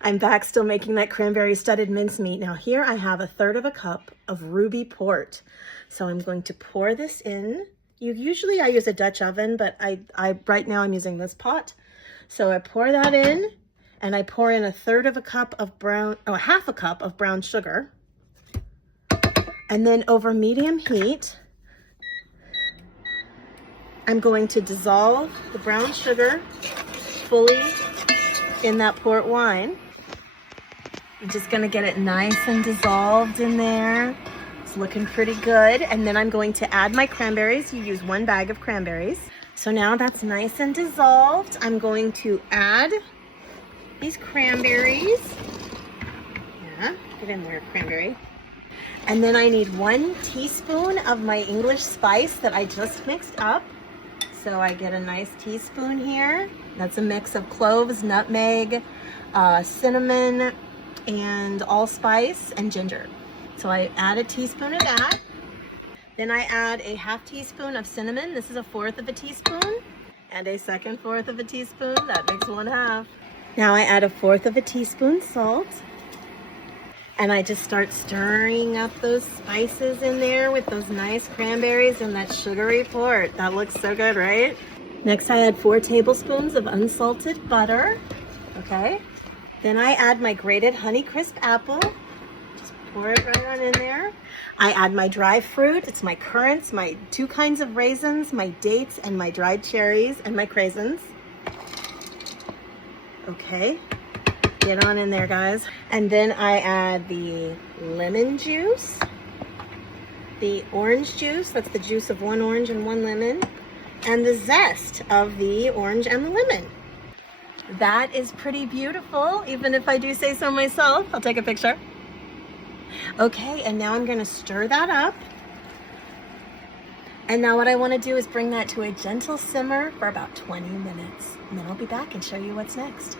I'm back still making that cranberry studded mincemeat. Now here I have 1/3 cup of ruby port. So I'm going to pour this in. Usually I use a Dutch oven, but right now I'm using this pot. So I pour that in, and I pour in 1/3 cup of half a cup of brown sugar. And then over medium heat, I'm going to dissolve the brown sugar fully in that port wine. I'm just gonna get it nice and dissolved in there. It's looking pretty good. And then I'm going to add my cranberries. You use 1 bag of cranberries. So now that's nice and dissolved. I'm going to add these cranberries. Yeah, get in there, cranberry. And then I need 1 teaspoon of my English spice that I just mixed up. So I get a nice teaspoon here. That's a mix of cloves, nutmeg, cinnamon, and allspice, and ginger. So I add a teaspoon of that. Then I add a 1/2 teaspoon of cinnamon. This is 1/4 teaspoon. And a second 1/4 teaspoon. That makes 1/2. Now I add 1/4 teaspoon salt. And I just start stirring up those spices in there with those nice cranberries and that sugary port. That looks so good, right? Next I add 4 tablespoons of unsalted butter. Okay. Then I add my grated Honeycrisp apple. Just pour it right on in there. I add my dry fruit. It's my currants, my 2 kinds of raisins, my dates, and my dried cherries, and my craisins. Okay. Get on in there, guys. And then I add the lemon juice, the orange juice, that's the juice of 1 orange and 1 lemon, and the zest of the orange and the lemon. That is pretty beautiful, even if I do say so myself. I'll take a picture. Okay, and now I'm gonna stir that up. And now what I wanna do is bring that to a gentle simmer for about 20 minutes. And then I'll be back and show you what's next.